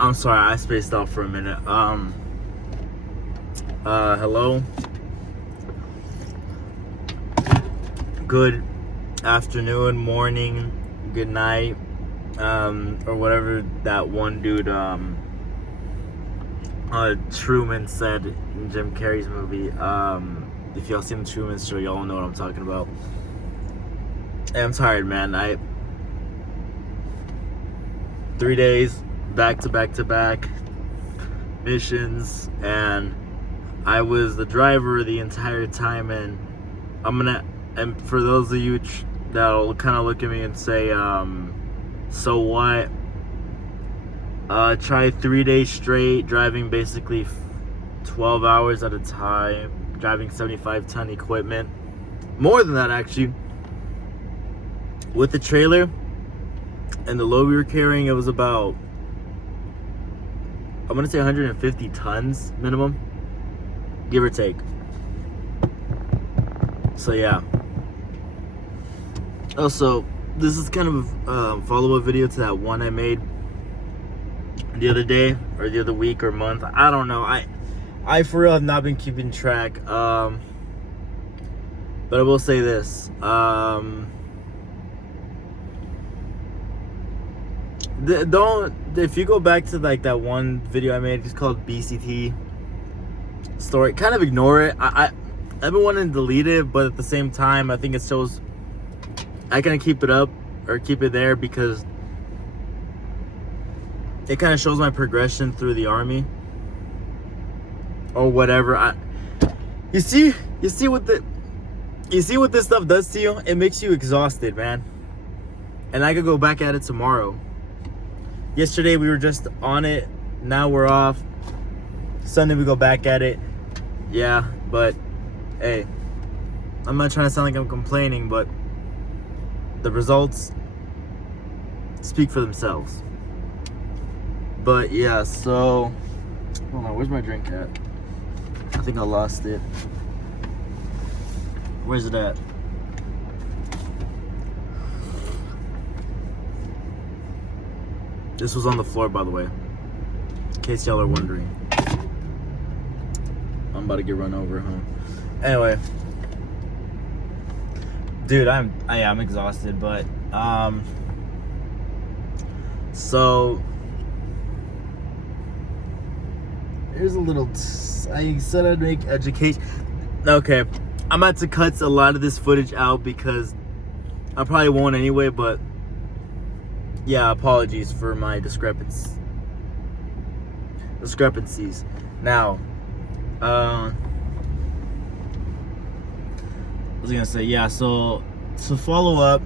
I'm sorry, I spaced out for a minute. Hello. Good afternoon, morning, good night, or whatever that one dude, Truman said in Jim Carrey's movie. If y'all seen the Truman Show, y'all know what I'm talking about. Hey, I'm tired, man. 3 days, back to back missions, and I was the driver the entire time. And and for those of you that'll kind of look at me and say, so what? Try 3 days straight driving basically 12 hours at a time, driving 75-ton equipment, more than that actually, with the trailer and the load we were carrying. It was about, I'm gonna say 150 tons minimum, give or take. So yeah. Also, this is kind of a follow-up video to that one I made the other day or the other week or month. I don't know. I for real have not been keeping track. But I will say this. If you go back to like that one video I made, it's called BCT story, kind of ignore it. I've been wanting to delete it, but at the same time, I think it shows I kind of keep it up or keep it there because it kind of shows my progression through the army or whatever. You see what this stuff does to you? It makes you exhausted, man. And I could go back at it tomorrow. Yesterday we were just on it. Now we're off. Sunday we go back at it. Yeah, but hey, I'm not trying to sound like I'm complaining, but the results speak for themselves. But yeah, so hold on, where's my drink at? I think I lost it. Where's it at? This was on the floor, by the way, in case y'all are wondering. I'm about to get run over, huh? Anyway, dude, I'm exhausted, but so here's a little. I said I'd make education. Okay, I'm about to cut a lot of this footage out because I probably won't anyway. But yeah, apologies for my discrepancies. Now, I was gonna say, yeah, so to follow up,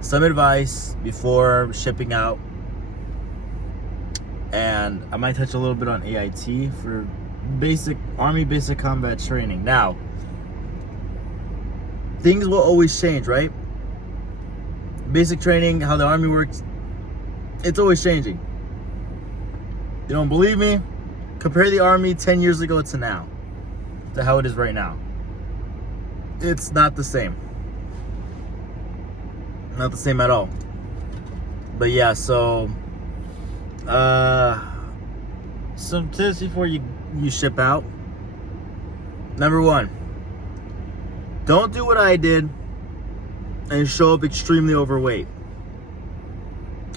some advice before shipping out, and I might touch a little bit on AIT for Army basic combat training. Now, things will always change, right? Basic training, how the Army works, it's always changing. You don't believe me? Compare the Army 10 years ago to now, to how it is right now. It's not the same. Not the same at all. But yeah, so some tips before you ship out. Number one, don't do what I did and show up extremely overweight.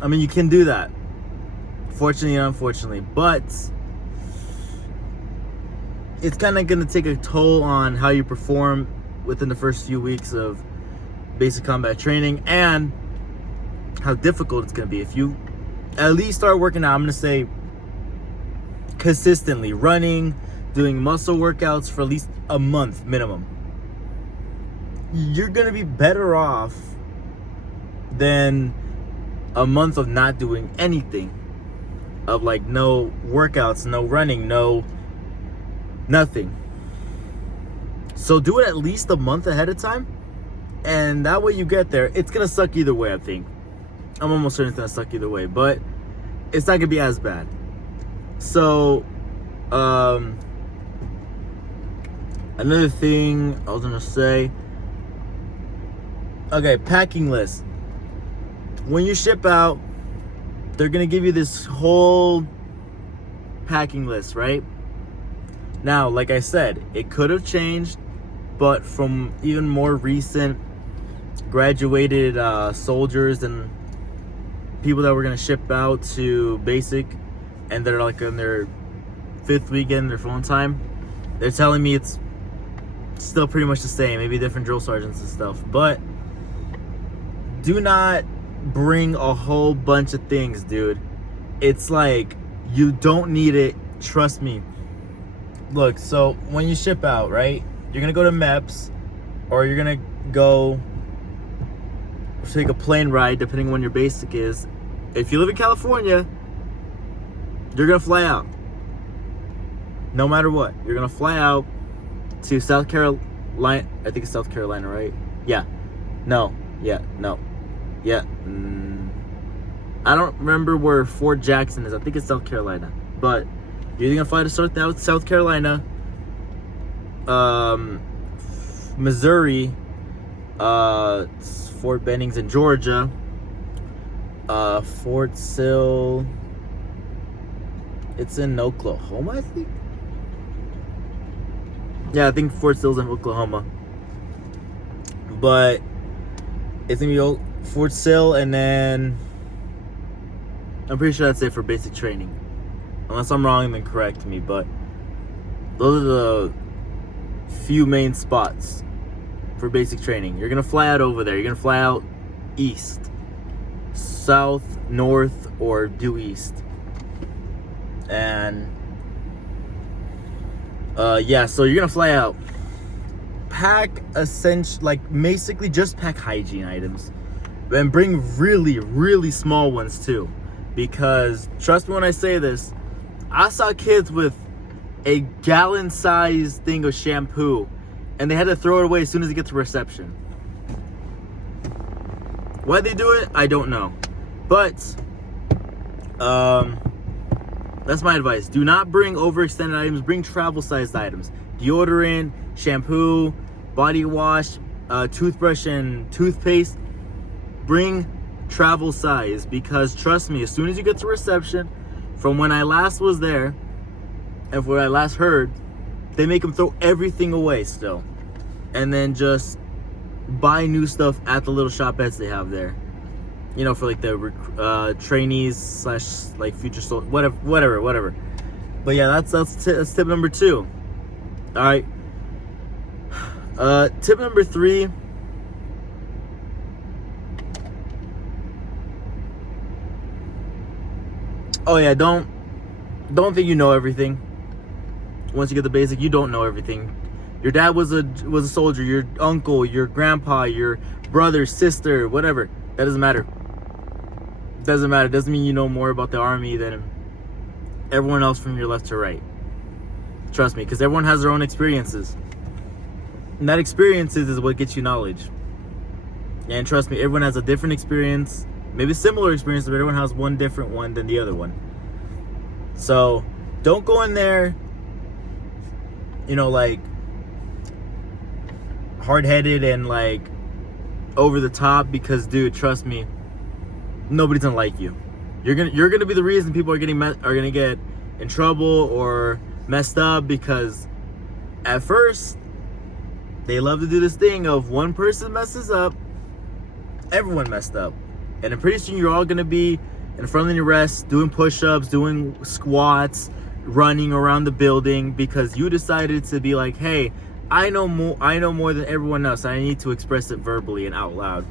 I mean, you can do that, fortunately and unfortunately, but it's kind of going to take a toll on how you perform within the first few weeks of basic combat training and how difficult it's going to be. If you at least start working out, I'm going to say consistently, running, doing muscle workouts for at least a month minimum, you're going to be better off than a month of not doing anything, of like no workouts, no running, no nothing. So do it at least a month ahead of time, and that way you get there. It's gonna suck either way, I think. I'm almost certain it's gonna suck either way, but it's not gonna be as bad. So another thing I was gonna say, okay, packing list. When you ship out, they're gonna give you this whole packing list, right? Now, like I said, it could have changed, but from even more recent graduated soldiers and people that were gonna ship out to basic, and they're like in their 5th weekend, their phone time, they're telling me it's still pretty much the same, maybe different drill sergeants and stuff. But do not bring a whole bunch of things, dude. It's like, you don't need it, trust me. Look, so when you ship out, right, you're gonna go to MEPS, or you're gonna go take a plane ride, depending on when your basic is. If you live in California, you're gonna fly out. No matter what, you're gonna fly out to South Carolina. I think it's South Carolina, right? Yeah. No. Yeah. No. Yeah. I don't remember where Fort Jackson is. I think it's South Carolina. But you're either gonna fly to South Carolina, Missouri, Fort Benning's in Georgia, Fort Sill, it's in Oklahoma, I think. Yeah, I think Fort Sill's in Oklahoma. But it's gonna be Fort Sill, and then I'm pretty sure that's it for basic training. Unless I'm wrong, then correct me. But those are the few main spots for basic training. You're gonna fly out over there. You're gonna fly out east, south, north, or due east. And yeah, so you're gonna fly out. Pack basically just pack hygiene items, and bring really, really small ones too, because trust me when I say this, I saw kids with a gallon-sized thing of shampoo, and they had to throw it away as soon as they get to reception. Why'd they do it? I don't know. But that's my advice. Do not bring overextended items. Bring travel-sized items. Deodorant, shampoo, body wash, toothbrush, and toothpaste. Bring travel size, because trust me, as soon as you get to reception, from when I last was there and from what I last heard, they make them throw everything away still, and then just buy new stuff at the little shopettes they have there, you know, for like the trainees / like future soldiers, whatever. But yeah, that's tip number 2. All right. Tip number 3. Oh yeah, don't think you know everything. Once you get the basic, you don't know everything. Your dad was a soldier, your uncle, your grandpa, your brother, sister, whatever. That doesn't matter. Doesn't matter. Doesn't mean you know more about the army than everyone else from your left to right. Trust me, because everyone has their own experiences. And that experiences is what gets you knowledge. And trust me, everyone has a different experience. Maybe similar experience, but everyone has one different one than the other one. So don't go in there, you know, like hard-headed and like over the top, because dude, trust me, nobody's gonna like you. You're gonna be the reason people are gonna get in trouble or messed up, because at first they love to do this thing of one person messes up, everyone messed up. And I'm pretty soon you're all gonna be in front of the arrest, doing push-ups, doing squats, running around the building, because you decided to be like, hey, I know more than everyone else. I need to express it verbally and out loud.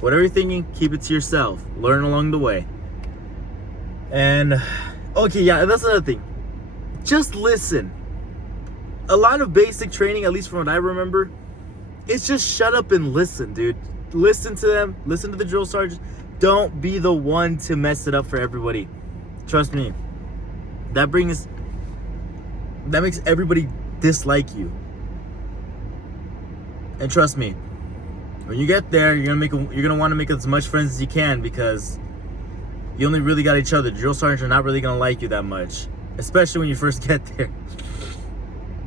Whatever you're thinking, keep it to yourself. Learn along the way. And okay, yeah, that's another thing. Just listen. A lot of basic training, at least from what I remember, it's just shut up and listen, dude. Listen to them. Listen to the drill sergeants. Don't be the one to mess it up for everybody. Trust me. That makes everybody dislike you. And trust me, when you get there, you're gonna want to make as much friends as you can, because you only really got each other. The drill sergeants are not really gonna like you that much, especially when you first get there.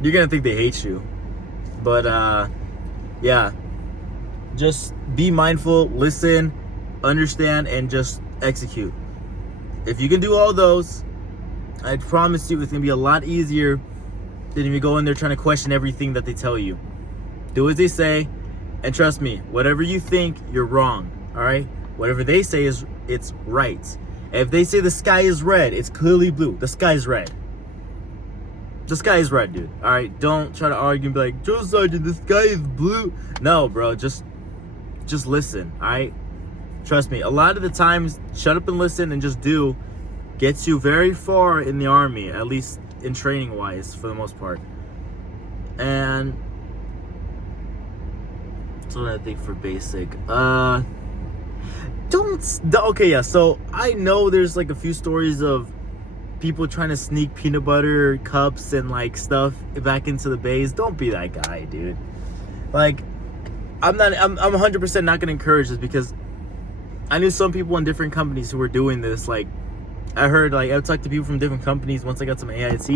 You're gonna think they hate you. But yeah, just be mindful, listen, understand, and just execute. If you can do all those, I promise you it's going to be a lot easier than if you go in there trying to question everything that they tell you. Do as they say, and trust me, whatever you think, you're wrong, all right? Whatever they say it's right. If they say the sky is red, it's clearly blue. The sky is red. The sky is red, dude. All right, don't try to argue and be like, Drill Sergeant, the sky is blue. No, bro, just listen, all right? Trust me, a lot of the times, shut up and listen and just do gets you very far in the Army, at least in training wise, for the most part. And so I think for basic, okay, yeah, so I know there's like a few stories of people trying to sneak peanut butter cups and like stuff back into the bays. Don't be that guy, dude. Like, I'm 100% not gonna encourage this, because I knew some people in different companies who were doing this. Like, I heard, like, I would talk to people from different companies once I got some AIT.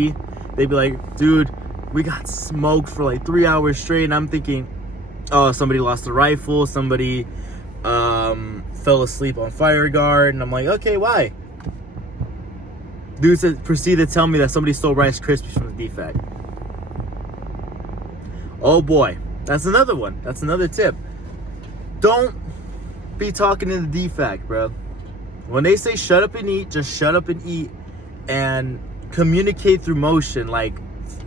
They'd be like, dude, we got smoked for like 3 hours straight. And I'm thinking, oh, somebody lost a rifle, somebody fell asleep on fire guard. And I'm like, okay, why? Dude proceeded to tell me that somebody stole Rice Krispies from the defect. Oh boy, that's another one. That's another tip. Don't be talking in the defect, bro. When they say shut up and eat, just shut up and eat, and communicate through motion. Like,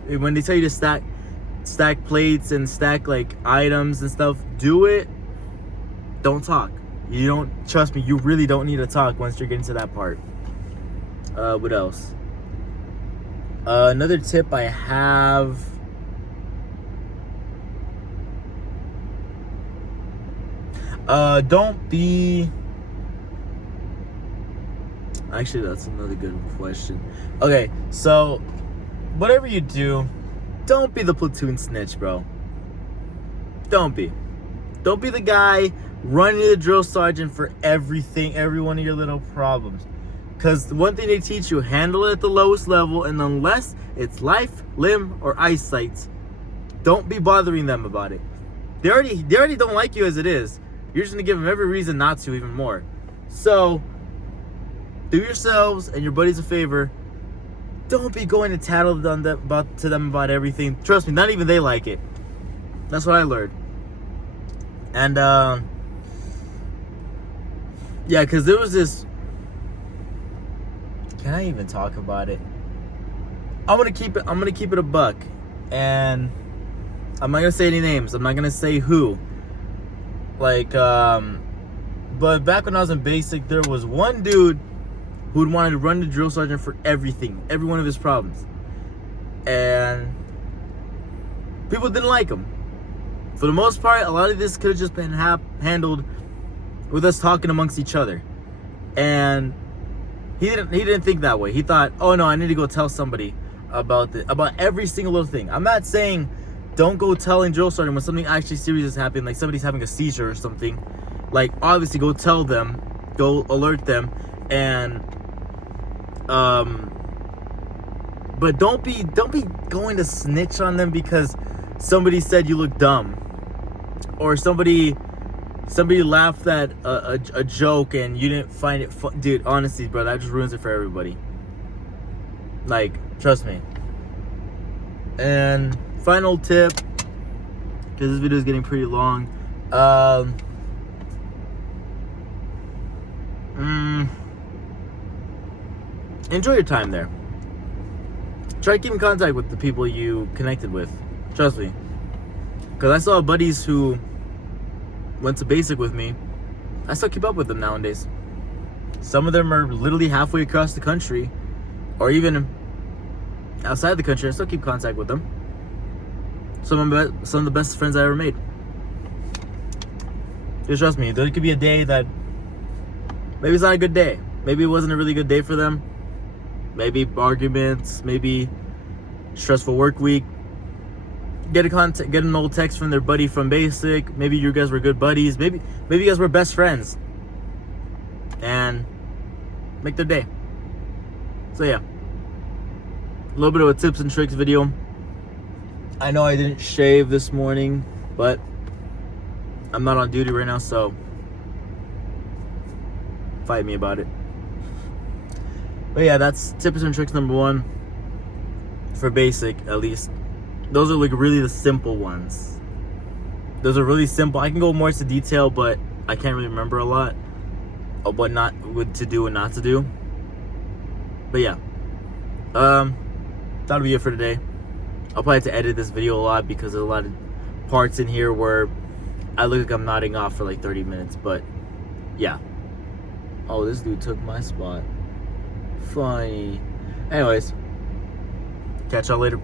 when they tell you to stack plates and stack like items and stuff, do it. Don't talk. You don't, trust me, you really don't need to talk once you're getting to that part. What else? Another tip I have. Don't be. Actually, that's another good question. Okay, so whatever you do, don't be the platoon snitch, bro. Don't be. Don't be the guy running to the drill sergeant for everything, every one of your little problems. Because the one thing they teach you, handle it at the lowest level, and unless it's life, limb, or eyesight, don't be bothering them about it. They already don't like you as it is. You're just gonna give them every reason not to, even more. So, do yourselves and your buddies a favor. Don't be going to tattle to them about everything. Trust me, not even they like it. That's what I learned. And yeah, because there was this. Can I even talk about it? I'm gonna keep it a buck, and I'm not gonna say any names. I'm not gonna say who. Like, but back when I was in basic, there was one dude who'd wanted to run the drill sergeant for everything, every one of his problems, and people didn't like him. For the most part, a lot of this could have just been handled with us talking amongst each other, and he didn't think that way. He thought, oh no, I need to go tell somebody about every single little thing. I'm not saying don't go telling drill sergeant when something actually serious is happening, like somebody's having a seizure or something. Like, obviously go tell them, go alert them, and but don't be going to snitch on them because somebody said you look dumb, or somebody laughed at a joke and you didn't find it fun. Dude, honestly, bro, that just ruins it for everybody. Like, trust me. And final tip, because this video is getting pretty long. Enjoy your time there. Try to keep in contact with the people you connected with. Trust me. Because I saw buddies who went to basic with me. I still keep up with them nowadays. Some of them are literally halfway across the country, or even outside the country. I still keep contact with them. Some of the best friends I ever made. Just trust me, there could be a day that maybe it's not a good day. Maybe it wasn't a really good day for them. Maybe arguments, maybe stressful work week. Get an old text from their buddy from basic. Maybe you guys were good buddies. Maybe you guys were best friends. And make their day. So yeah, a little bit of a tips and tricks video. I know I didn't shave this morning, but I'm not on duty right now, so fight me about it. But yeah, that's tips and tricks number 1 for basic, at least. Those are like really the simple ones. Those are really simple. I can go more into detail, but I can't really remember a lot of what to do and not to do. But yeah, that'll be it for today. I'll probably have to edit this video a lot because there's a lot of parts in here where I look like I'm nodding off for like 30 minutes. But yeah. Oh, this dude took my spot. Funny. Anyways, catch y'all later.